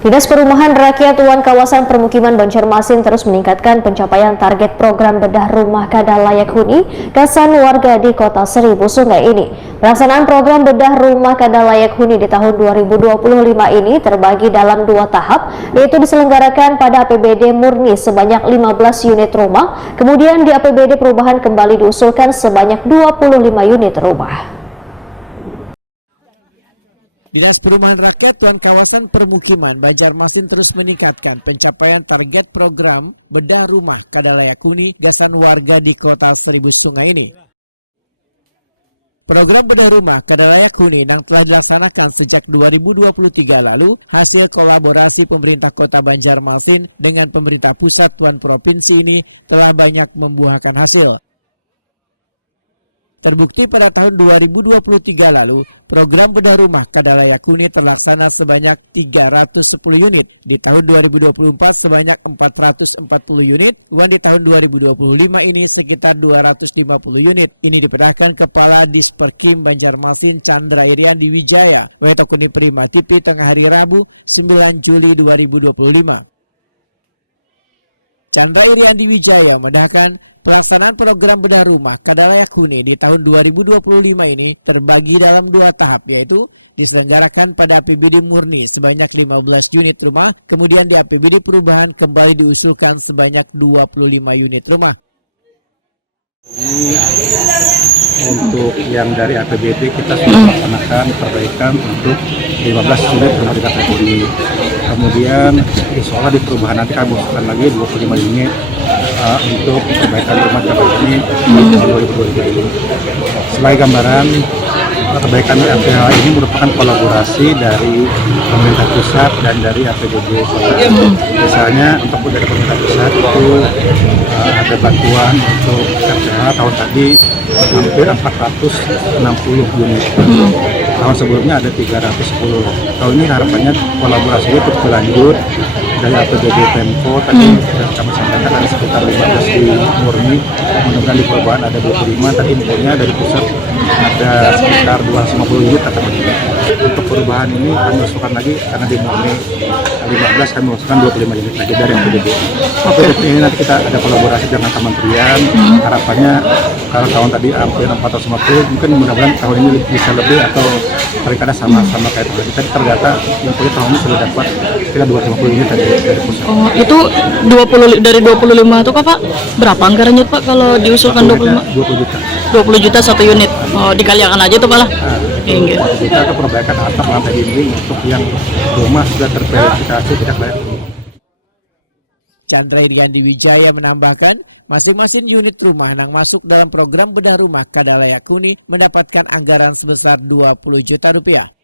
Dinas Perumahan Rakyat Wan Kawasan Permukiman Banjarmasin terus meningkatkan pencapaian target program bedah rumah kada layak huni gasan warga di Kota Seribu Sungai ini. Pelaksanaan program bedah rumah kada layak huni di tahun 2025 ini terbagi dalam 2 tahap, yaitu diselenggarakan pada APBD murni sebanyak 15 unit rumah, kemudian di APBD perubahan kembali diusulkan sebanyak 25 unit rumah. Dinas Perumahan Rakyat Wan Kawasan Permukiman Banjarmasin terus meningkatkan pencapaian target program bedah rumah kada layak huni gasan warga di Kota Seribu Sungai ini. Program bedah rumah kada layak huni yang telah dilaksanakan sejak 2023 lalu hasil kolaborasi pemerintah Kota Banjarmasin dengan pemerintah pusat tuan provinsi ini telah banyak membuahkan hasil. Terbukti pada tahun 2023 lalu, program bedah rumah kada layak huni terlaksana sebanyak 310 unit. Di tahun 2024 sebanyak 440 unit, dan di tahun 2025 ini sekitar 250 unit. Ini dipedahkan Kepala Disperkim Banjarmasin Chandra Iriandi Wijaya, Wetokuni Prima TV tengah hari Rabu 9 Juli 2025. Chandra Iriandi Wijaya memedahkan pelaksanaan program bedah rumah kada layak huni di tahun 2025 ini terbagi dalam 2 tahap, yaitu diselenggarakan pada APBD murni sebanyak 15 unit rumah, kemudian di APBD perubahan kembali diusulkan sebanyak 25 unit rumah. Untuk yang dari APBD kita sudah melaksanakan perbaikan untuk 15 unit rumah di kata ini. Kemudian insya Allah di perubahan nanti kami usulkan lagi 25 unit untuk perbaikan rumah di kata ini di tahun 2023 ini. Sebagai gambaran, perbaikan RPH ini merupakan kolaborasi dari pemerintah pusat dan dari APBD kota. Misalnya untuk dari pemerintah pusat itu ada bantuan untuk RPH tahun tadi hampir 460 unit. Tahun sebelumnya ada 310. Tahun ini harapannya kolaborasinya terus berlanjut. Dari APBD Pemko tadi sudah kami sampaikan ada sekitar 15 di murni, mudah-mudahan di perubahan ada 25, tadi infonya dari pusat ada sekitar 250 unit. Untuk perubahan ini kami usulkan lagi karena di murni 15 kami usulkan 25 unit lagi dari APBD. Ini nanti kita ada kolaborasi dengan kementerian, harapannya kalau tahun tadi hampir 450, mungkin mudah-mudahan tahun ini bisa lebih atau kadang-kadang sama kayak tadi. Kita terdata yang tahun ini sudah dapat kita 250 unit dari pusat. Oh, itu 20 dari 25 itu Pak, berapa anggarannya Pak kalau diusulkan 25? 20 juta. 20 juta satu unit. Oh, dikalikan aja tuh Pak lah. 20 juta itu perbaikan atap lantai dinding untuk yang rumah sudah terverifikasi tidak layak huni. Chandra Iriandi Wijaya menambahkan, masing-masing unit rumah yang masuk dalam program bedah rumah kada layak huni mendapatkan anggaran sebesar 20 juta rupiah.